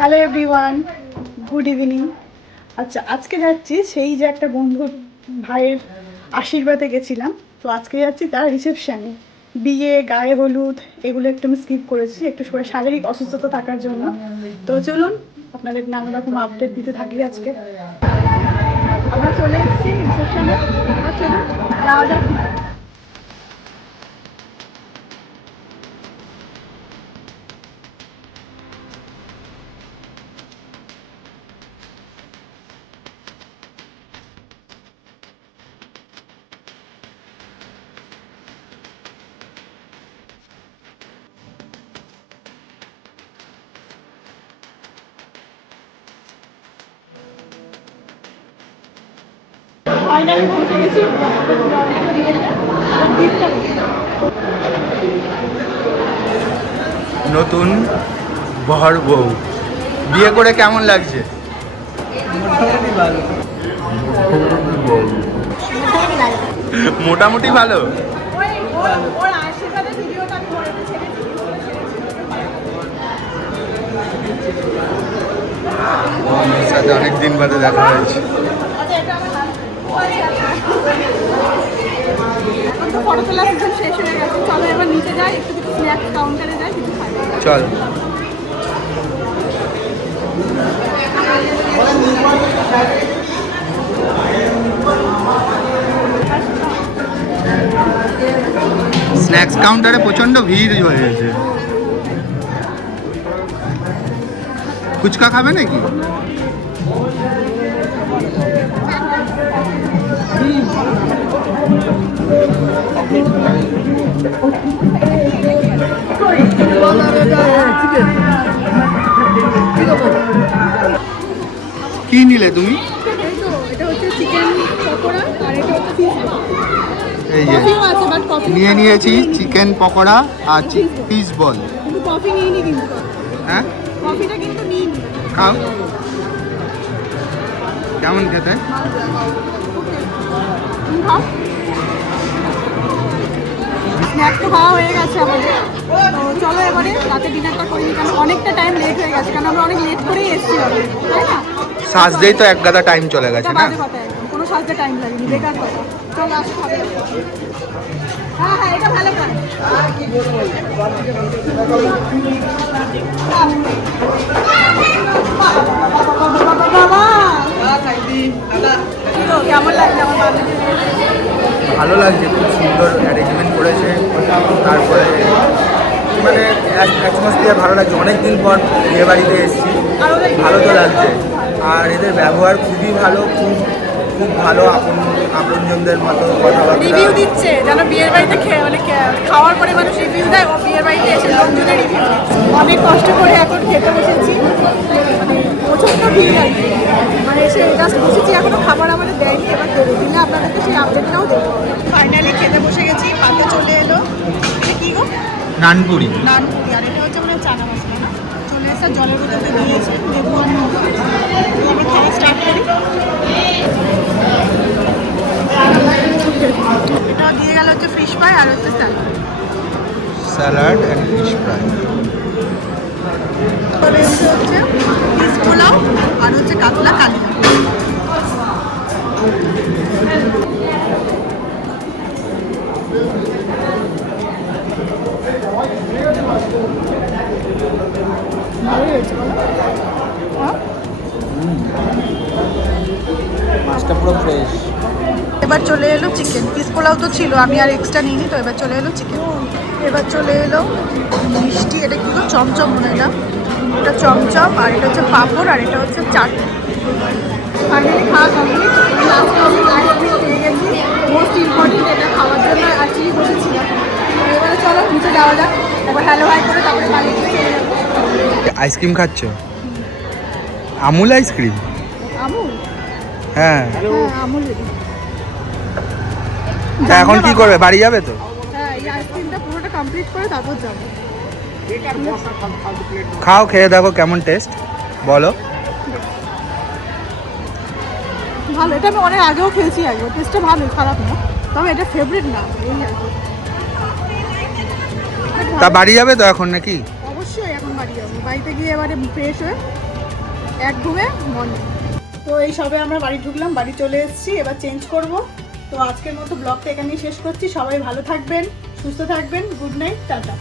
Hello everyone, good evening. আচ্ছা, আজকে যাচ্ছি সেই যে একটা বন্ধুর ভাইয়ের আশীর্বাদে গেছিলাম, তো আজকে যাচ্ছি তার রিসেপশানে। বিয়ে, গায়ে হলুদ এগুলো একটু আমি স্কিপ করেছি একটু শারীরিক অসুস্থতা থাকার জন্য। তো চলুন আপনাদের নানা রকম আপডেট দিতে থাকি আজকে। আমরা চলে এসেছি রিসেপশানে, চলুন যাওয়া যাক। ফাইনালি পৌঁছে গেছি। নতুন বর বউ বিয়ে করে কেমন লাগছে? মোটামুটি ভালো। ওর সাথে অনেকদিন বাদে দেখা হয়েছে। এখন তো ফটো তোলা সিজন শেষ হয়ে গেছে, চলো এবার নিচে যাই, একটু কিছু স্ন্যাক্স কাউন্টারে যাই, কিছু খাই। চল। স্ন্যাক্স কাউন্টারে প্রচন্ড ভিড় হয়ে গেছে। ফুচকা খাবে নাকি? কি নিলে তুমি? এটা হচ্ছে চিকেন পকোড়া আর এটা হচ্ছে ফিশ। এই যে কফিও আছে, বাট কফি নিয়ে নিয়েছি চিকেন পকোড়া আর পিস বল। কিন্তু কফি নিইনি কিন্তু। হ্যাঁ, কফিটা কিন্তু নিইনি। খাও। কেমন খেতে? তুমি খাও। স্ন্যাক্স তো খাওয়া হয়ে গেছে আমাদের, তো চলো এবারে রাতে ডিনারটা করিনি, কারণ অনেকটা টাইম লেট হয়ে গেছে, কারণ আমরা অনেক লেট করেই এসেছি, তাই না? সাজতেই তো এক গাদা টাইম চলে গেছে এটা না? বাজে কথা, একদম কোনো সাজতে টাইম লাগেনি, বেকার কথা। চলো আসো খাবে। হ্যাঁ হ্যাঁ, এটা ভালো খান। বাবা কেমন লাগছে আমার বান্ধবী? ভালো লাগছে, খুব সুন্দর অ্যারেঞ্জমেন্ট করেছে। তারপরে মানে অ্যাটমসফিয়ার ভালো লাগছে, অনেকদিন পর বিয়ে বাড়িতে এসেছি, ভালো তো লাগছে। আর এদের ব্যবহার খুবই ভালো, খুব খুব ভালো, আপনজনদের মতো কথাবার্তা। রিভিউ দিচ্ছে, যেন বিয়ের বাড়িতে মানে খাওয়ার পরে মানুষ রিভিউ দেয়, ও বিয়ের বাড়িতে এসে লোকজনের রিভিউ দিচ্ছে। অনেক কষ্ট করে এখন খেতে বসেছি, মানে প্রচণ্ড ভিড় আর কি। মানে এসে জাস্ট বসেছি, এখনো খাবার আমাদের দেয়নি, এবার দেবে, দিলে আপনাদেরকে সেই আপডেটটাও দেবো। ফাইনালি খেতে বসে গেছি, হাতে চলে এলো কি গো, নানপুরি। নানপুরি, আর এটা হচ্ছে মানে চানা মশলা না, চলে এসে জলের বোতলে দিয়েছে, লেবু আর নুন। তো আমরা খাওয়া স্টার্ট করি। এটা দিয়ে গেল হচ্ছে ফিশ ফ্রাই আর হচ্ছে স্যালাড অ্যান্ড ফিশ ফ্রাই। হচ্ছে ফিশ পোলাও আর হচ্ছে কাতলা কালি। মাছটা পুরো ফ্রেশ। এবার চলে এলো চিকেন। পিস পোলাও তো ছিল, আমি আর এক্সট্রা নিইনি, তো এবার চলে এলো চিকেন। এবার চলে এলো মিষ্টি, এটা কি চমচম মনে হয়, এটা চমচম, আর এটা হচ্ছে পাঁপড়, আর এটা হচ্ছে চাটনি। ফাইনালি খাওয়া কমপ্লিট। লাস্টে আমি আইসক্রিম পেয়ে গেছি, মোস্ট ইম্পর্টেন্ট, এটা খাওয়ার জন্য অ্যাকচুয়ালি বসেছিলাম। এবারে চলো নিচে যাওয়া যাক, একবার হ্যালো হাই করে তারপরে বাড়ি চলে যাবো। আইসক্রিম খাচ্ছ? আমুল আইসক্রিম? আমুল? হ্যাঁ। হ্যাঁ আমুল। তা এখন কি করবে, বাড়ি যাবে তো? হ্যাঁ, এই আইসক্রিমটা পুরোটা কমপ্লিট করে তারপর যাবো। খাও, খেয়ে দেখো কেমন টেস্ট, বলো। ভালো, এটা আমি অনেক আগেও খেয়েছি একবার, টেস্টটা ভালো, খারাপ না, তবে এটা ফেভারিট না এই আর কি। তা বাড়ি যাবে তো এখন নাকি? অবশ্যই এখন বাড়ি যাবো। বাড়িতে গিয়ে এবারে ফ্রেশ হয়ে এক ঘুমে মর্নিং। তো এই সবে আমরা বাড়ি ঢুকলাম, বাড়ি চলে এসেছি, এবার চেঞ্জ করব। তো আজকের মতো ব্লগটা এখানেই শেষ করছি। সবাই ভালো থাকবেন, সুস্থ থাকবেন। Good night, tata.